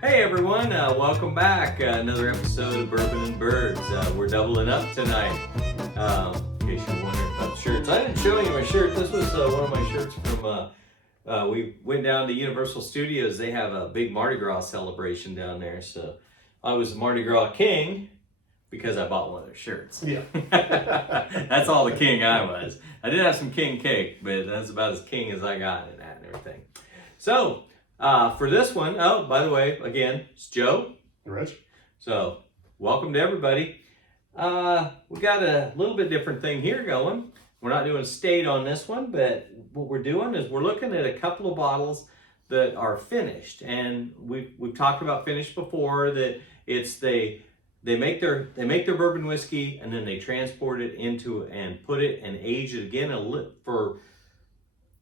Hey everyone, welcome back. Another episode of Bourbon and Birds. We're doubling up tonight. In case you're wondering about the shirts, I didn't show you my shirt. This was one of my shirts from. We went down to Universal Studios. They have a big Mardi Gras celebration down there. So I was the Mardi Gras king because I bought one of their shirts. Yeah. That's all the king I was. I did have some king cake, but that's about as king as I got in that and everything. So. For this one, oh, by the way, again, it's Joe. Rich. So, welcome to everybody. We got a little bit different thing here going. We're not doing state on this one, but what we're doing is we're looking at a couple of bottles that are finished. And we've talked about finished before, that it's they make their bourbon whiskey and then they transport it into and put it and age it again for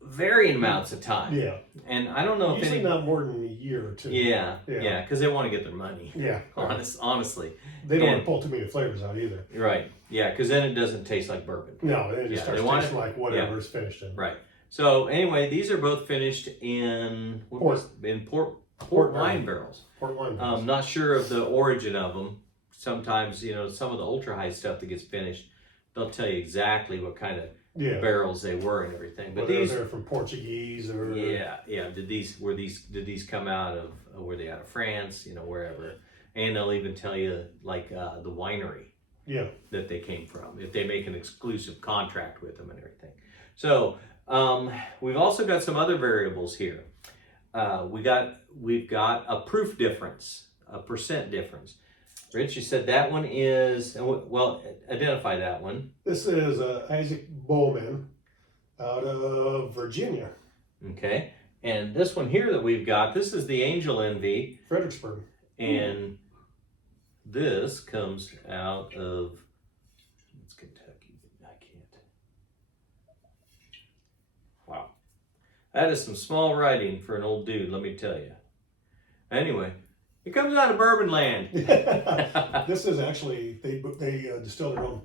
varying amounts of time. Yeah. And I don't know if usually not more than a year or two. Yeah, because they want to get their money. Yeah. Honestly. They don't want to pull too many flavors out either. Right. Yeah, because then it doesn't taste like bourbon. No, it just starts tasting like whatever's finished in. Right. So anyway, these are both finished in port wine barrels. Port wine barrels. Not sure of the origin of them. Sometimes, some of the ultra high stuff that gets finished, they'll tell you exactly what kind of barrels they were and everything. But whether these are from Portuguese or Did these come out of were they out of France, wherever. And they'll even tell you like the winery that they came from, if they make an exclusive contract with them and everything. So we've also got some other variables here. We've got a proof difference, a percent difference. Rich, you said that one is, well, identify that one. This is Isaac Bowman out of Virginia. Okay. And this one here that we've got, this is the Angel Envy. Fredericksburg. And this comes out of, it's Kentucky, but I can't. Wow. That is some small writing for an old dude, let me tell you. Anyway. It comes out of Bourbon land. This is actually, they distill their own.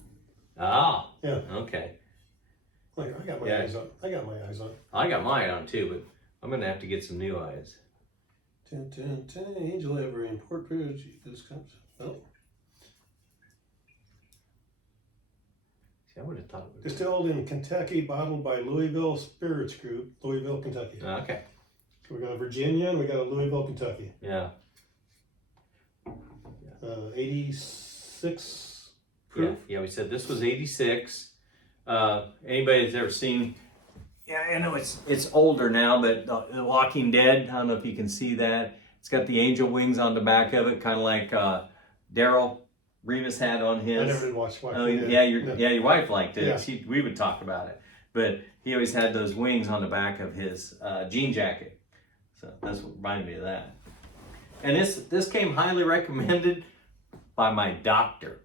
Ah. Yeah. Okay. Like, I got my eyes on. I got mine on too, but I'm going to have to get some new eyes. Angel Every Import Privilege. This comes. Oh. See, I would have thought it would Distilled in Kentucky, bottled by Louisville Spirits Group, Louisville, Kentucky. Okay. So we got a Virginia and we got a Louisville, Kentucky. Yeah. 86 proof. Yeah, we said this was 86. Anybody that's ever seen, I know it's older now, but The Walking Dead, I don't know if you can see that. It's got the angel wings on the back of it, kind of like Daryl Remus had on his. I never did watch Walking Dead. Yeah, your wife liked it. Yeah. We would talk about it. But he always had those wings on the back of his jean jacket. So that's what reminded me of that. And this came highly recommended by my doctor.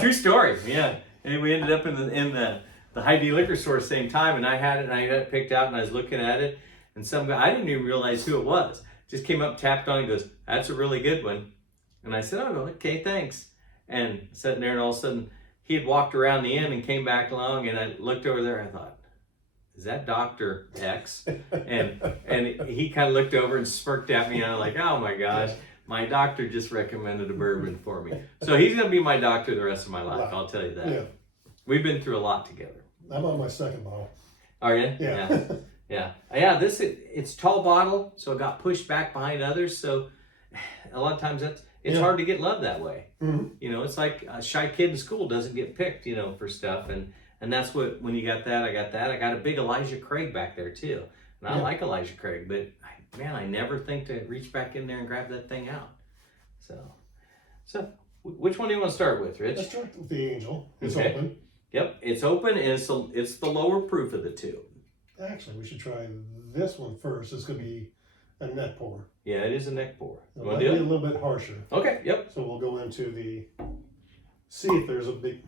True story, yeah. And we ended up in the Hy-Vee liquor store at the same time, and I had it, and I got it picked out, and I was looking at it, and some guy, I didn't even realize who it was. Just came up, tapped on it, and goes, "That's a really good one." And I said, "Oh, okay, thanks." And sitting there, and all of a sudden, he had walked around the inn and came back along, and I looked over there, and I thought, "Is that Dr. X?" And he kind of looked over and smirked at me, and I'm like, "Oh my gosh, my doctor just recommended a bourbon for me." So he's going to be my doctor the rest of my life, I'll tell you that. Yeah. We've been through a lot together. I'm on my second bottle. Are you? Yeah. Yeah. It's tall bottle, so it got pushed back behind others. So a lot of times it's hard to get love that way. Mm-hmm. It's like a shy kid in school doesn't get picked, for stuff. And that's when you got that, I got that. I got a big Elijah Craig back there too. And I like Elijah Craig, but I never think to reach back in there and grab that thing out. So which one do you want to start with, Rich? Let's start with the Angel. It's Okay. open. Yep, it's open, and it's the lower proof of the two. Actually, we should try this one first. It's going to be a neck pour. Yeah, it is a neck pour. It might be a little bit harsher. Okay, yep. So we'll go into see if there's a big...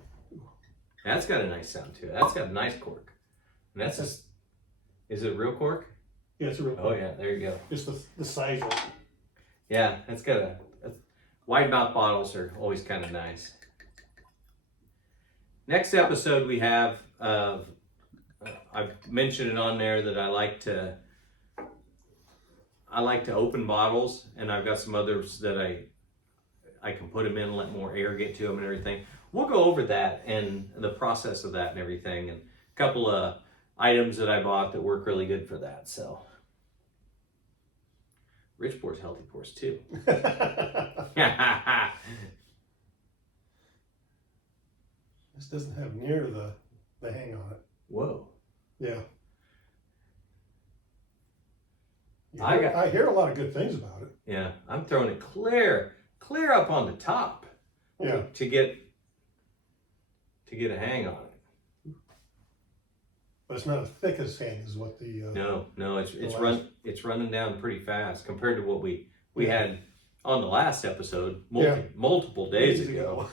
That's got a nice sound to it. That's got a nice cork. And is it a real cork? Yeah, it's a real cork. Oh yeah, there you go. Just the size of it. Yeah, that's got a wide mouth bottles are always kind of nice. Next episode we have, I've mentioned it on there that I I like to open bottles, and I've got some others that I can put them in and let more air get to them and everything. We'll go over that and the process of that and everything, and a couple of items that I bought that work really good for that. So, rich pours, healthy pours too. This doesn't have near the hang on it. Whoa. Yeah. I hear a lot of good things about it. Yeah, I'm throwing it clear up on the top. Yeah. To get a hang on it. But it's not as thick as hang as what the No, it's running down pretty fast compared to what we had on the last episode multiple days ago.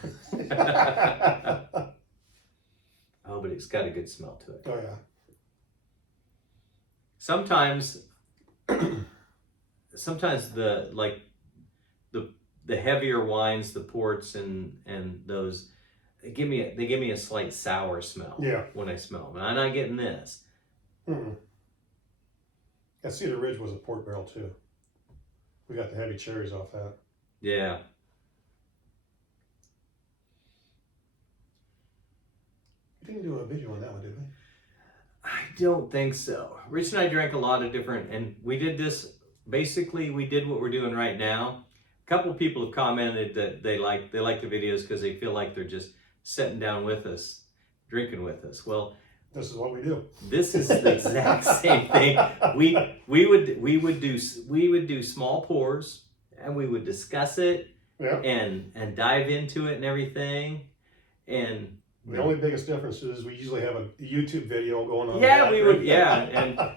Oh, but it's got a good smell to it. Oh yeah. Sometimes the heavier wines, the ports and those, they give me a slight sour smell. Yeah. When I smell them, and I'm not getting this. That Cedar Ridge was a port barrel too. We got the heavy cherries off that. Yeah. We didn't do a video on that one, did we? I don't think so. Rich and I drank a lot of different, and we did this. Basically, we did what we're doing right now. A couple people have commented that they like the videos because they feel like they're just sitting down with us, drinking with us. Well, this is what we do. This is the exact same thing. We would do small pours, and we would discuss it, and dive into it and everything, and. The only biggest difference is we usually have a YouTube video going on. Yeah, we would. Yeah,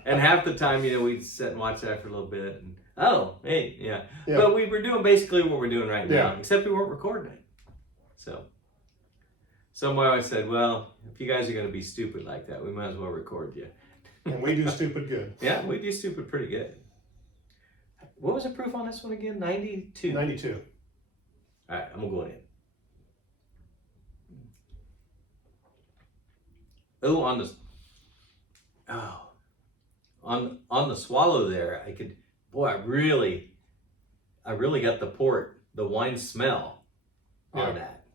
and half the time, we'd sit and watch that for a little bit. And yeah. But we were doing basically what we're doing right now, except we weren't recording it. So somebody said, "Well, if you guys are going to be stupid like that, we might as well record you." And we do stupid good. Yeah, we do stupid pretty good. What was the proof on this one again? 92. 92. All right, I'm gonna go in. Oh, on the swallow there, I really got the wine smell on that.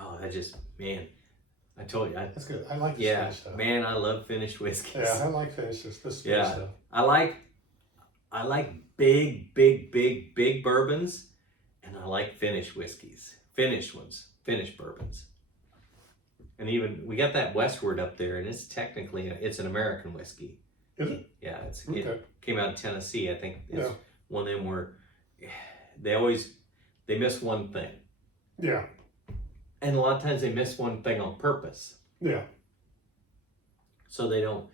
Oh, I told you. That's good. I like this finished stuff. Man, I love finished whiskeys. Yeah, I like this finished stuff. I like big bourbons, and I like finished whiskeys. Finished bourbons. And even we got that Westward up there, and it's technically an American whiskey. Is it? Yeah, it came out of Tennessee. I think it's one of them where they miss one thing. Yeah. And a lot of times they miss one thing on purpose. Yeah. So they don't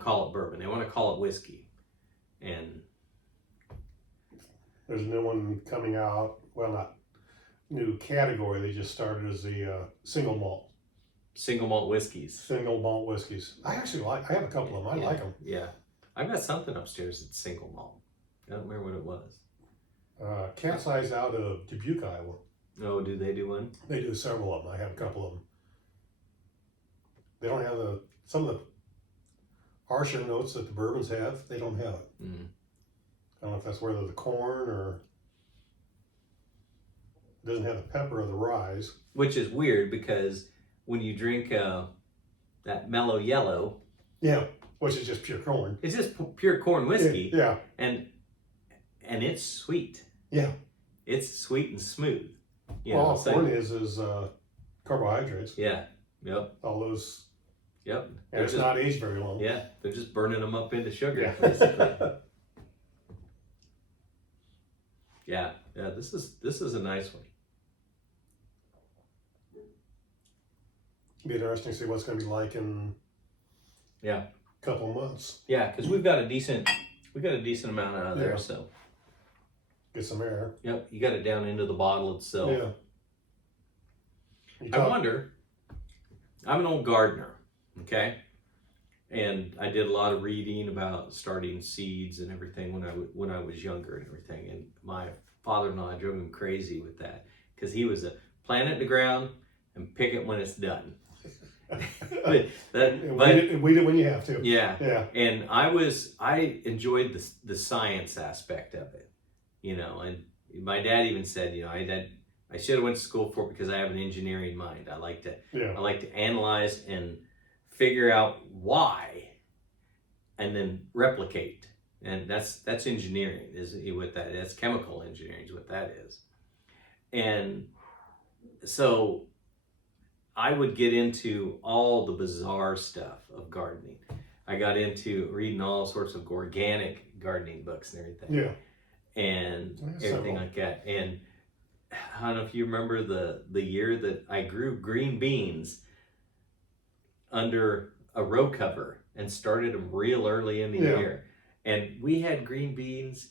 call it bourbon. They want to call it whiskey. And there's a new one coming out. Well, not new category. They just started as the single malt whiskeys. Single malt whiskeys. I actually I have a couple of them. I like them. Yeah. I've got something upstairs that's single malt. I don't remember what it was. Capsize out of Dubuque, Iowa. Oh, do they do one? They do several of them. I have a couple of them. They don't have some of the harsher notes that the bourbons have. They don't have it. I don't know if that's whether the corn or it doesn't have the pepper or the rye. Which is weird because when you drink that mellow yellow, which is just pure corn. It's just pure corn whiskey. Yeah. And it's sweet. Yeah. It's sweet and smooth. All corn is carbohydrates. Yeah. Yep. All those. Yep. And it's not aged very long. Yeah. They're just burning them up into sugar, basically. Yeah. This is a nice one. Be interesting to see what's going to be like in a couple months. Yeah, because we've got a decent amount out of there, so get some air. Yep, you got it down into the bottle itself. Yeah. I wonder. I'm an old gardener, okay, and I did a lot of reading about starting seeds and everything when I was younger and everything. And my father-in-law drove him crazy with that because he was a plant it in the ground and pick it when it's done. Weed it when you have to. Yeah. Yeah. And I enjoyed the science aspect of it, and my dad even said, I should have went to school for it because I have an engineering mind. I like to analyze and figure out why and then replicate. And that's engineering is what that is. Chemical engineering is what that is. And so I would get into all the bizarre stuff of gardening. I got into reading all sorts of organic gardening books and everything. Yeah. And everything like that. And I don't know if you remember the year that I grew green beans under a row cover and started them real early in the year. And we had green beans,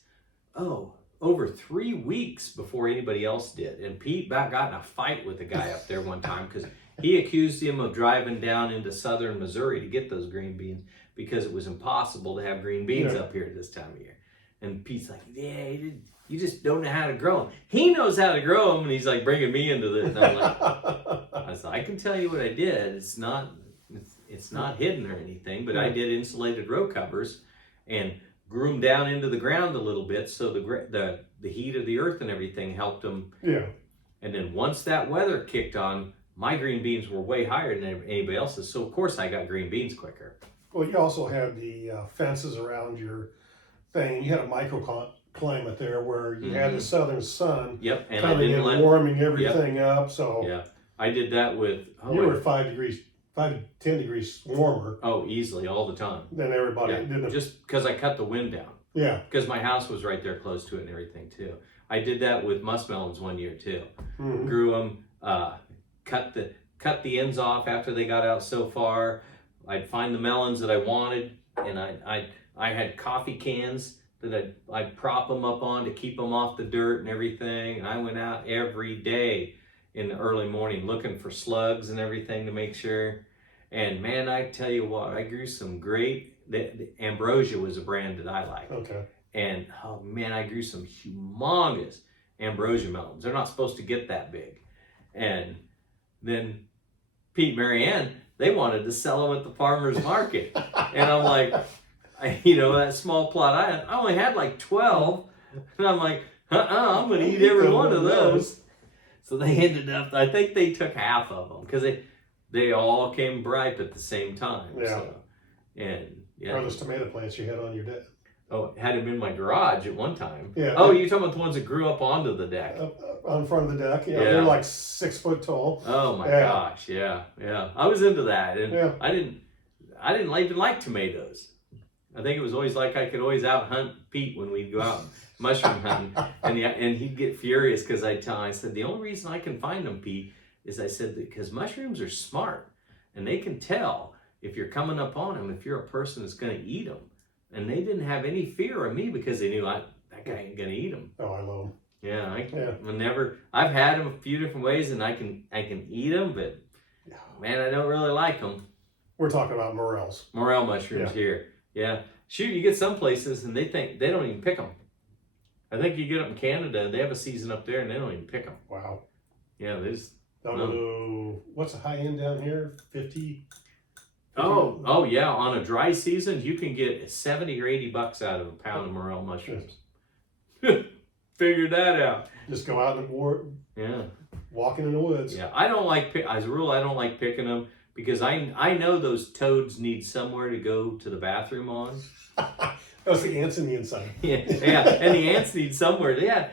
over 3 weeks before anybody else did. And Pete got in a fight with a guy up there one time because he accused him of driving down into southern Missouri to get those green beans because it was impossible to have green beans up here at this time of year. And Pete's like, you just don't know how to grow them. He knows how to grow them, and he's like bringing me into this. And I'm like, I can tell you what I did. It's not hidden or anything, but I did insulated row covers and grew them down into the ground a little bit, so the heat of the earth and everything helped them. Yeah. And then once that weather kicked on, my green beans were way higher than anybody else's, so of course I got green beans quicker. Well, you also had the fences around your thing. You had a microclimate there where you had the southern sun. Yep, and coming in, warming everything up. So yeah, I did that with. You were 5 to 10 degrees warmer. Oh, easily, all the time. Than everybody. Yeah, just because I cut the wind down. Yeah. Because my house was right there close to it and everything too. I did that with muskmelons one year too. Mm-hmm. Grew them, cut the ends off after they got out so far. I'd find the melons that I wanted, and I had coffee cans that I'd prop them up on to keep them off the dirt and everything. And I went out every day in the early morning looking for slugs and everything to make sure. And man, I tell you what, I grew some great. The Ambrosia was a brand that I liked. Okay. And oh man, I grew some humongous Ambrosia melons. They're not supposed to get that big. And then Pete and Marianne, they wanted to sell them at the farmer's market. And I'm like, that small plot, I only had like 12. And I'm like, I'm going to eat every one of those. So they ended up, I think they took half of them because they all came ripe at the same time. Yeah. So, and Or those tomato plants you had on your deck. Oh, had them in my garage at one time. Yeah. Oh, you're talking about the ones that grew up onto the deck. On front of the deck. Yeah. They're like 6 foot tall. Oh my gosh. Yeah. Yeah. I was into that. And I didn't even like tomatoes. I think it was always like I could always out hunt Pete when we'd go out mushroom hunting. And he'd get furious because I said, the only reason I can find them, Pete, is I said, because mushrooms are smart and they can tell if you're coming up on them, if you're a person that's going to eat them. And they didn't have any fear of me because they knew that guy ain't going to eat them. Oh, I love them. Yeah, I've had them a few different ways and I can eat them, but man, I don't really like them. We're talking about morels. Morel mushrooms here. Yeah. Shoot, you get some places and they don't even pick them. I think you get up in Canada, they have a season up there and they don't even pick them. Wow. Yeah, they just. What's the high end down here? 50? Oh yeah. On a dry season, you can get $70 or $80 out of a pound of morel mushrooms. Figure that out. Just go out in the ward. Yeah. Walking in the woods. Yeah. As a rule, I don't like picking them because I know those toads need somewhere to go to the bathroom on. That's the ants in the inside. Yeah. And the ants need somewhere. Yeah.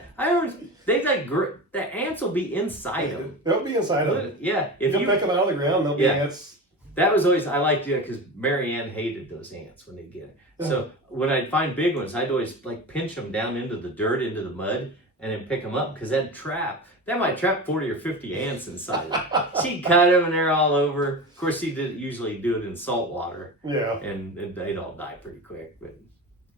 The ants will be inside them. They'll be inside them. Yeah. If you pick them out of the ground, they'll be ants. That was always, I liked it because Marianne hated those ants when they'd get it. So when I'd find big ones, I'd always pinch them down into the dirt, into the mud, and then pick them up because that might trap 40 or 50 ants inside them. She'd cut them and they're all over. Of course, usually do it in salt water. Yeah. And they'd all die pretty quick. But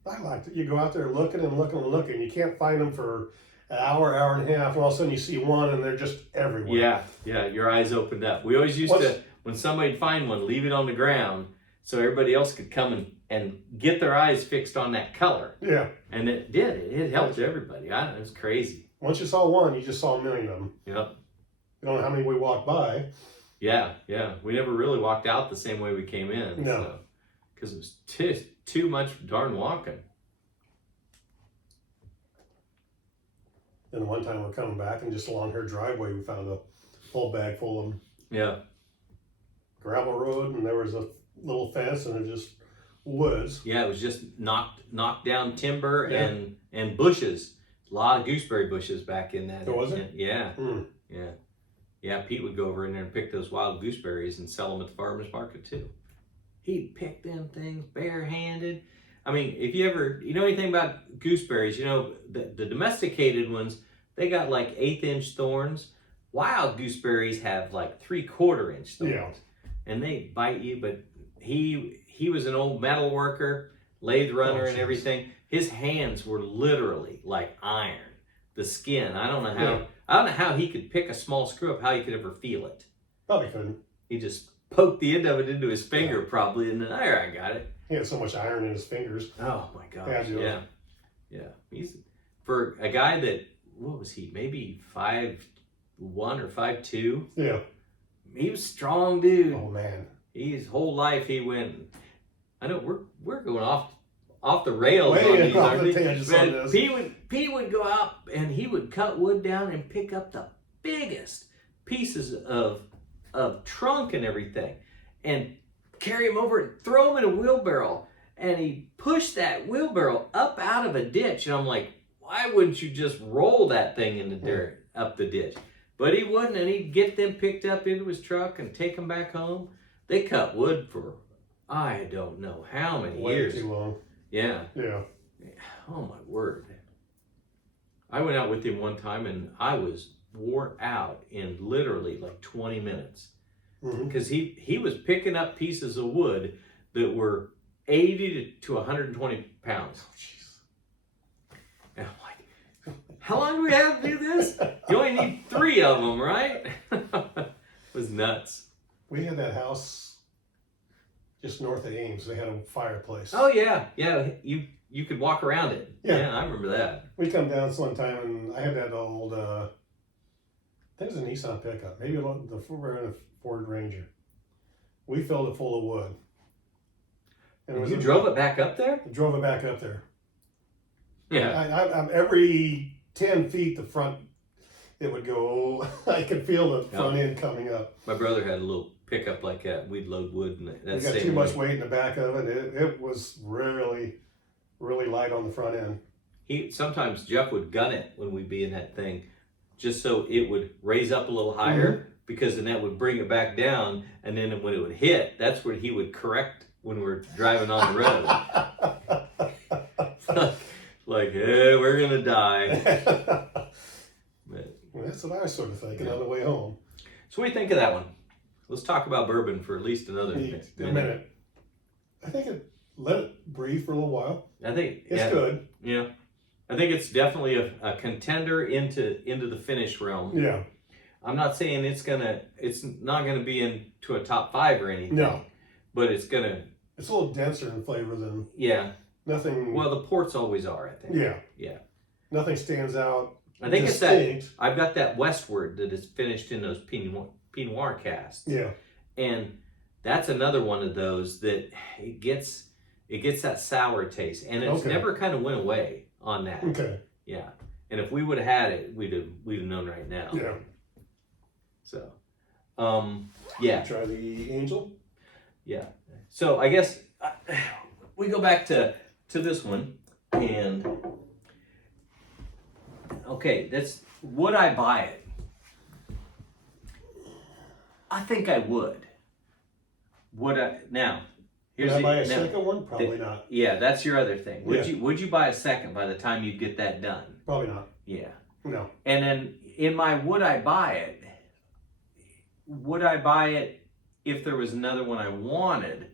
I liked it. You go out there looking and looking and looking. You can't find them for an hour and a half, and all of a sudden you see one and they're just everywhere. Yeah, your eyes opened up. We always used to, when somebody'd find one, leave it on the ground so everybody else could come and get their eyes fixed on that color. Yeah. And it did. It helped everybody. It was crazy. Once you saw one, you just saw a million of them. Yep. You don't know how many we walked by. Yeah, yeah. We never really walked out the same way we came in. No. Because it was too much darn walking. And one time we're coming back and just along her driveway, we found a whole bag full of Yeah. gravel road, and there was a little fence and it just woods. Yeah, it was just knocked down timber Yeah. and bushes. A lot of gooseberry bushes back in that. Oh, was it? Yeah. Mm. Yeah. Yeah, Pete would go over in there and pick those wild gooseberries and sell them at the farmer's market too. He'd pick them things barehanded. I mean, if you know anything about gooseberries, you know, the domesticated ones, they got like 1/8-inch thorns. Wild gooseberries have like 3/4-inch thorns. Yeah. And they bite you, but he was an old metal worker, lathe runner and everything. His hands were literally like iron. The skin, I don't know how he could pick a small screw up, how he could ever feel it. Probably couldn't. He just poked the end of it into his finger probably, and then I got it. He had so much iron in his fingers. Oh my gosh. Yeah. Yeah. He's, for a guy that, what was he, maybe 5'1" or 5'2". Yeah. He was a strong dude. Oh man. His whole life he went, I know we're going off the rails Way on these, off aren't the we? tangents on But this. Pete would go out and he would cut wood down and pick up the biggest pieces of trunk and everything and carry them over and throw them in a wheelbarrow. And he pushed that wheelbarrow up out of a ditch. And I'm like, why wouldn't you just roll that thing in the dirt up the ditch? But he wouldn't, and he'd get them picked up into his truck and take them back home. They cut wood for, I don't know how many years. Way too long. Yeah. Yeah. Oh my word. I went out with him one time and I was wore out in literally like 20 minutes. Because he was picking up pieces of wood that were 80 to 120 pounds. Oh, jeez. And I'm like, how long do we have to do this? You only need 3 of them, right? It was nuts. We had that house just north of Ames. They had a fireplace. Oh yeah, yeah. You could walk around it. Yeah. I remember that. We come down one time and I had that old, I think it was a Nissan pickup, maybe the Ford Ranger. We filled it full of wood. And You drove it back up there? Drove it back up there. Yeah. I'm every 10 feet the front, it would go. I could feel the front end coming up. My brother had a little pickup like that. We'd load wood and that. We got too much weight in the back of it. It was really, really light on the front end. Sometimes Jeff would gun it when we'd be in that thing, just so it would raise up a little higher, because then that would bring it back down, and then when it would hit, that's where he would correct when we're driving on the road. Like, hey, we're gonna die. But, well, that's what I was sort of thinking on the way home. so what do you think of that one? Let's talk about bourbon for at least another minute. I think let it breathe for a little while. I think It's good. Yeah, I think it's definitely a contender into the finish realm. Yeah. I'm not saying it's not gonna be into a top 5 or anything. No. But it's a little denser in flavor than nothing. Well, the ports always are, I think. Yeah. Yeah. Nothing stands out. I think distinct. it's that I've got that westward that is finished in those Pinot Noir casks. Yeah. And that's another one of those that it gets that sour taste, and it's never kind of went away on that. Okay. Yeah. And if we would have had it, we'd have known right now. Yeah. So, yeah. Try the Angel. Yeah. So I guess we go back to this one, and okay, would I buy it? I think I would. Would I now? Would I buy a second one? Probably not. Yeah, that's your other thing. Would you buy a second by the time you get that done? Probably not. Yeah. No. And then in my would I buy it? Would I buy it if there was another one I wanted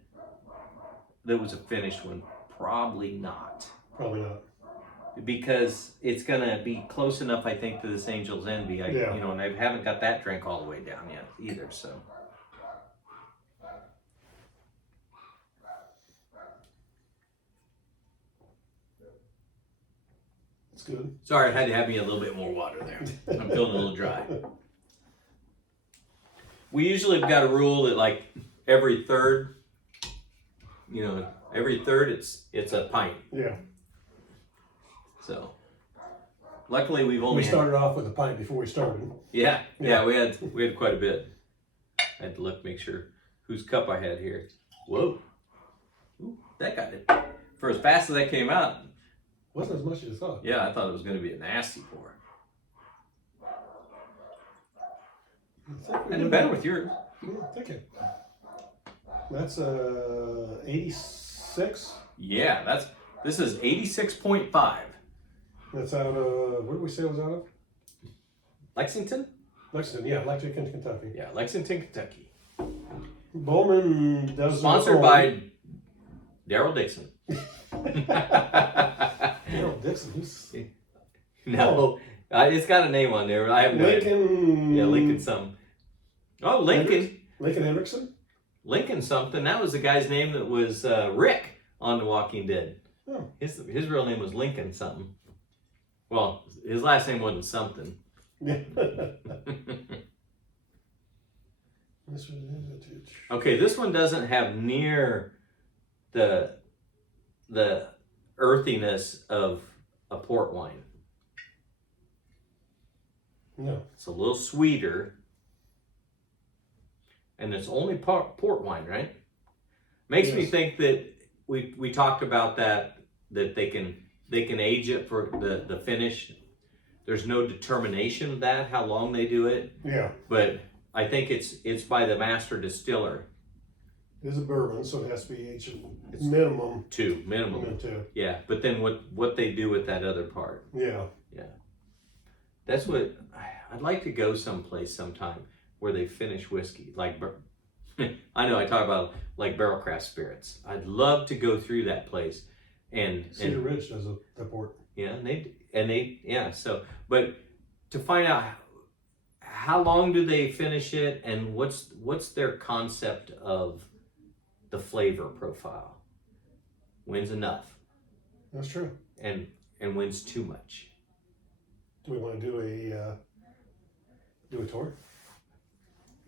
that was a finished one? Probably not. Probably not. Because it's gonna be close enough, I think, to this Angel's Envy. And I haven't got that drink all the way down yet either. So. It's good. Sorry, I had to have me a little bit more water there. I'm feeling a little dry. we usually have got a rule that like every third, every third it's a pint. Yeah. So luckily we've only We started off with a pint before we started. Yeah, we had quite a bit. I had to look, make sure whose cup I had here. Whoa, ooh, that got it. For as fast as that came out, Wasn't as much as you thought. yeah, I thought it was going to be a nasty pour. I did better with yours. Yeah, thank you. That's 86. Yeah, this is 86.5. That's out of, where did we say it was out of? Lexington? Lexington, yeah, Lexington, Kentucky. Yeah, Lexington, Kentucky. Bowman does Sponsored by Daryl Dixon. Daryl Dixon, he's No, it's got a name on there. I haven't read it. Lincoln. Yeah, Lincoln something. Oh, Lincoln. Lincoln Hendrickson? Lincoln something. That was the guy's name that was Rick on The Walking Dead. Oh. His real name was Lincoln something. Well, his last name wasn't something. Yeah. Okay, this one doesn't have near the earthiness of a port wine. No. It's a little sweeter. And it's only port wine, right? Makes me think that we talked about that they can age it for the finish. There's no determination of that, how long they do it. Yeah. But I think it's by the master distiller. It is a bourbon, so it has to be aged minimum. Minimum. 2. Yeah, but then what they do with that other part. Yeah. Yeah. That's what I'd like to go someplace sometime where they finish whiskey. Like I know I talk about like barrel craft spirits. I'd love to go through that place and Cedar Ridge does a port. Yeah, and they so but to find out how long do they finish it and what's their concept of the flavor profile. When's enough? That's true. And when's too much? Do we want to do a tour?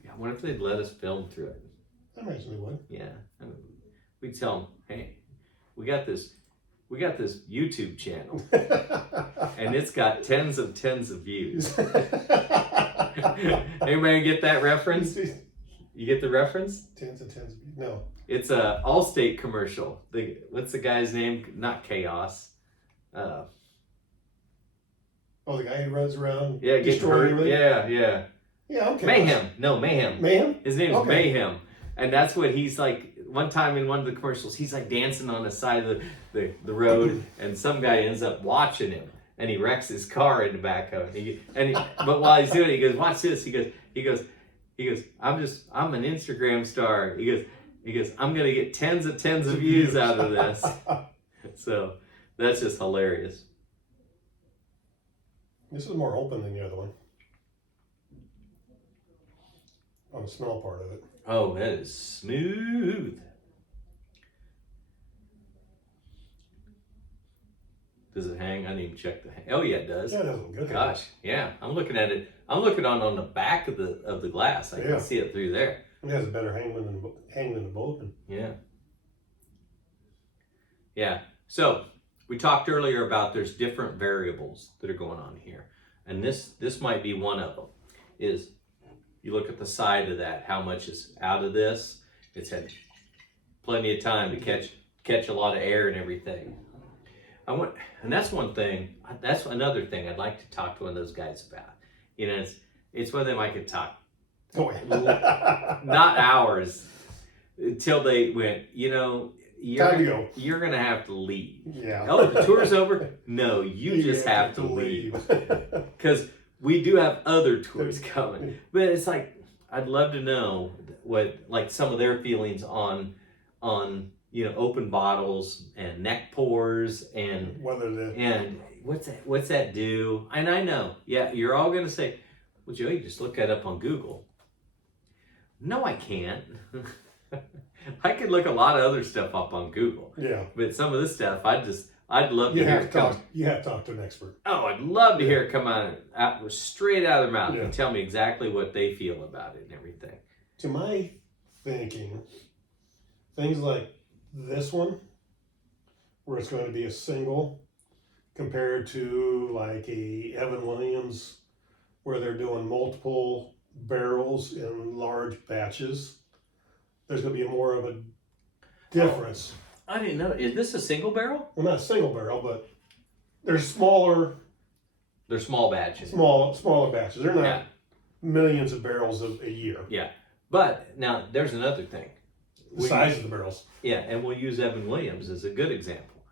Yeah, I wonder if they'd let us film through it. I imagine they would. Yeah, I mean, we'd tell them, hey, we got this YouTube channel, and it's got tens of views. Anybody get that reference? You get the reference? Tens of views. No. It's a Allstate commercial. What's the guy's name? Not Chaos. Oh, the guy who runs around. Yeah, gets hurt. Everything? Yeah. Yeah, okay. Mayhem. No, Mayhem. Mayhem? His name's Okay. Mayhem. And that's what he's like. One time in one of the commercials, he's like dancing on the side of the road, and some guy ends up watching him, and he wrecks his car in the back of it. But while he's doing it, he goes, "Watch this." He goes, I'm an Instagram star. He goes, I'm gonna get tens of views out of this. So that's just hilarious. This is more open than the other one. On the smell part of it. Oh, that is smooth. Does it hang? I didn't even check the hang. Oh yeah, it does. Yeah, it doesn't good. Gosh, yeah. I'm looking at it. I'm looking on the back of the glass. I can see it through there. It has a better hang than the Bourbon. Yeah. Yeah. So we talked earlier about there's different variables that are going on here, and this might be one of them. Is you look at the side of that, how much is out of this? It's had plenty of time to catch a lot of air and everything. And that's one thing. That's another thing I'd like to talk to one of those guys about. You know, it's one of them I could talk. Oh, yeah. Not hours until they went. You know, you're gonna have to leave. Yeah. Oh, the tour's over. No, you just have to leave because we do have other tours coming. But it's like I'd love to know what like some of their feelings on open bottles and neck pours and what's that do? And I know, yeah, you're all gonna say, well, Joe, you just look that up on Google. No, I can't. I could look a lot of other stuff up on Google. Yeah. But some of this stuff, I'd love to hear it come. You have to talk to an expert. Oh, I'd love to hear it come out straight out of their mouth Yeah. and tell me exactly what they feel about it and everything. to my thinking, things like this one, where it's going to be a single, compared to like a Evan Williams, where they're doing multiple barrels in large batches, there's going to be more of a difference. I didn't know. Is this a single barrel? Well, not a single barrel, but they're smaller. They're small batches. Smaller batches. They're not Yeah. millions of barrels a year. Yeah. But now there's another thing. The size of the barrels. Yeah, and we'll use Evan Williams as a good example.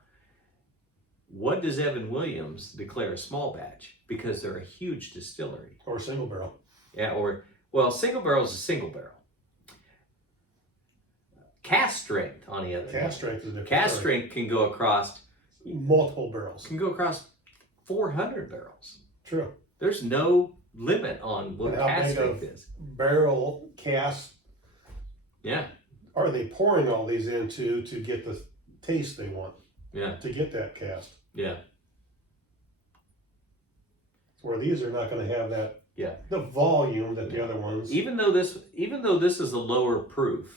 What does Evan Williams declare a small batch? Because they're a huge distillery. Or a single barrel. Yeah, single barrel is a single barrel. Cask strength, on the other hand. Cask strength is different. Cask strength can go across multiple barrels. 400 barrels. True. There's no limit on what And how cask big strength of is. barrel cask Yeah, are they pouring all these into to get the taste they want? yeah, To get that cask. yeah, Where these are not going to have that. yeah. The volume that the other ones. Even though this is a lower proof,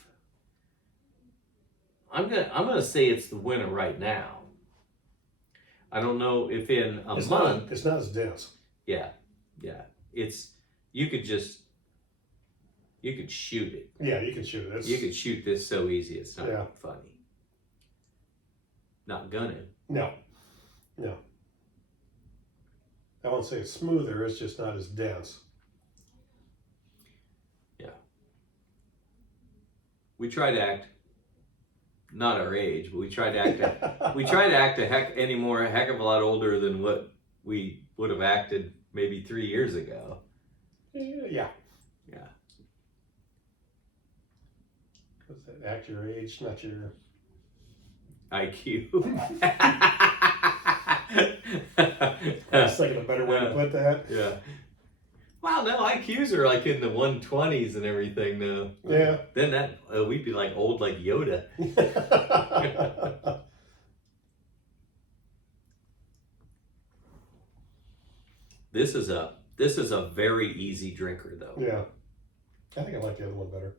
I'm gonna say it's the winner right now. I don't know if in a month. It's not as dense. Yeah, you could shoot it. Yeah, you can shoot it. You could shoot this so easy. It's not Yeah. funny. Not gunning. No. I won't say it's smoother. It's just not as dense. We try to act, not our age, but we try to act a heck of a lot older than what we would have acted maybe 3 years ago. Yeah. Yeah. What's that? Act your age, not your IQ. I was thinking a better way to put that. Yeah. Wow, no, IQs are like in the 120s and everything now. Yeah. Then we'd be like old like Yoda. This is a very easy drinker though. Yeah. I think I like the other one better.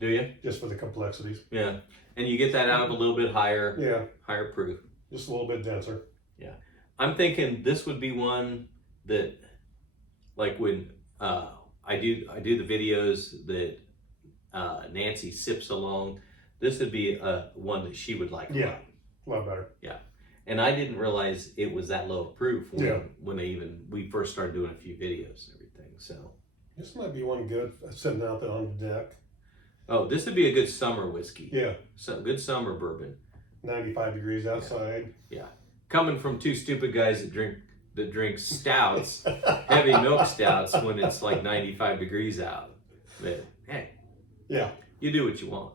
Do you? Just for the complexities. Yeah. And you get that out of a little bit higher. Yeah. Higher proof. Just a little bit denser. Yeah. I'm thinking this would be one that, like when I do the videos that Nancy sips along, this would be one that she would like. Yeah. A lot better. Yeah. And I didn't realize it was that low of proof when we first started doing a few videos and everything. So this might be one good sitting out there on the deck. oh, this would be a good summer whiskey. Yeah. So good summer bourbon. 95 degrees outside. Yeah. Coming from two stupid guys that drink stouts, heavy milk stouts when it's like 95 degrees out. But hey. Yeah. You do what you want.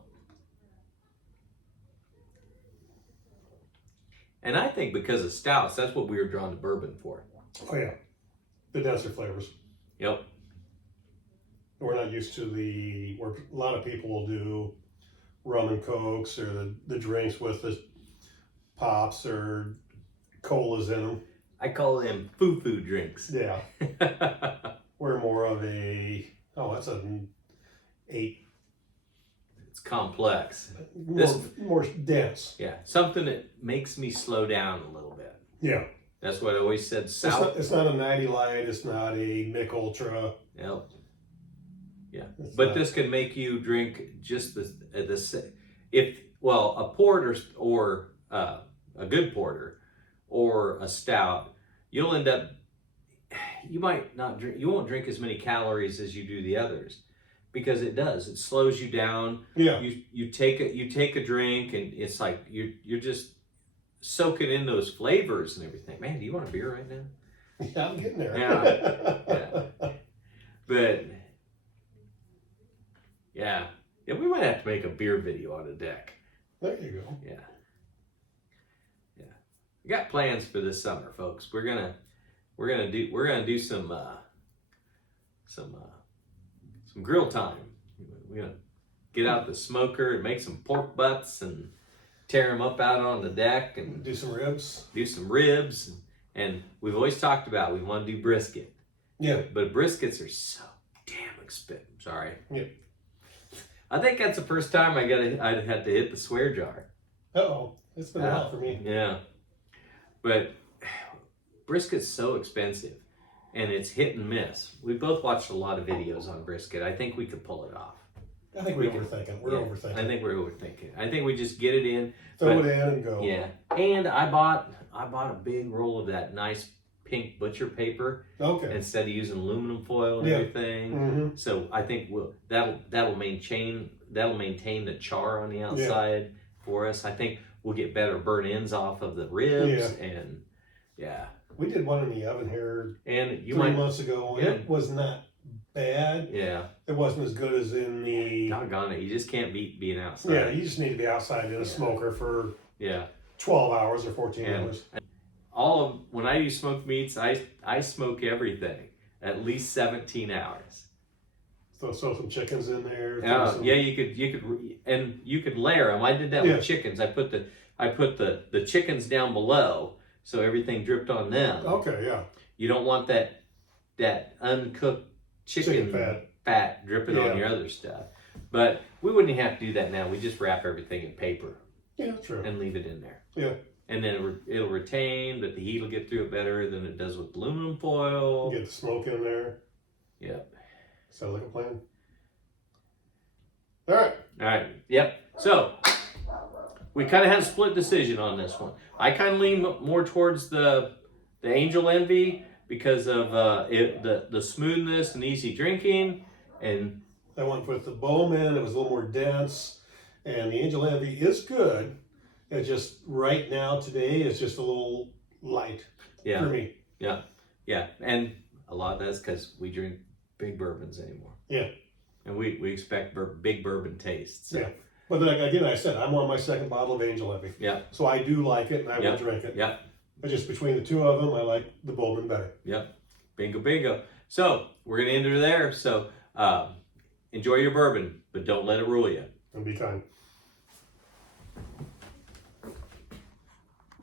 And I think because of stouts, that's what we were drawn to bourbon for. Oh yeah. The denser flavors. Yep. We're not used to where a lot of people will do rum and cokes or the drinks with the pops or colas in them. I call them foo-foo drinks. Yeah. We're more of that's an 8. It's complex. More dense. Yeah, something that makes me slow down a little bit. Yeah. That's what I always said. It's not a 90 Light. It's not a Mick Ultra. Yep. Yeah, but this can make you drink just a porter or a good porter or a stout. You'll end up, you won't drink as many calories as you do the others, because it slows you down. Yeah. You take a drink and it's like you're just soaking in those flavors and everything. Man, do you want a beer right now? Yeah, I'm getting there. Yeah. But yeah, we might have to make a beer video on a deck. There you go. Yeah. We got plans for this summer, folks. We're gonna do some grill time. We're gonna get out the smoker and make some pork butts and tear them up out on the deck and do some ribs. And we've always talked about we want to do brisket. Yeah. But briskets are so damn expensive. Sorry. Yeah. I think that's the first time I had to hit the swear jar. Uh-oh. It's been a while for me. Yeah. But brisket's so expensive, and it's hit and miss. We both watched a lot of videos on brisket. I think we could pull it off. I think we're overthinking. We're overthinking. I think we're overthinking. I think we just get it in. Throw it in and go. Yeah. And I bought a big roll of that nice pink butcher paper. Okay. Instead of using aluminum foil and everything. Mm-hmm. So I think that'll maintain the char on the outside for us. I think we'll get better burn ends off of the ribs and We did one in the oven here and 3 months ago, and it was not bad. Yeah. It wasn't as good as in the... Doggone it. You just can't beat being outside. Yeah, you just need to be outside in a smoker for 12 hours or 14 hours. When I use smoked meats, I smoke everything at least 17 hours. So some chickens in there. You could layer them. I did that with chickens. I put the chickens down below, so everything dripped on them. Okay, yeah. You don't want that uncooked chicken fat dripping on your other stuff. But we wouldn't have to do that now. We just wrap everything in paper. Yeah, true. And leave it in there. Yeah. And then it'll retain, but the heat will get through it better than it does with aluminum foil. Get the smoke in there. Yep. Sounds like a plan. All right. Yep. So we kind of had a split decision on this one. I kind of lean more towards the Angel Envy because of the smoothness and easy drinking. And I went with the Bowman. It was a little more dense. And the Angel Envy is good. It's just right now, today, it's just a little light for me. Yeah. Yeah. And a lot of that's because we drink big bourbons anymore. Yeah. And we expect big bourbon tastes. So. Yeah. But then again, I said, I'm on my second bottle of Angel Envy. Yeah. So I do like it and I will drink it. Yeah. But just between the two of them, I like the Bourbon better. Yep. Bingo, bingo. So we're going to end it there. So enjoy your bourbon, but don't let it rule you. And be kind.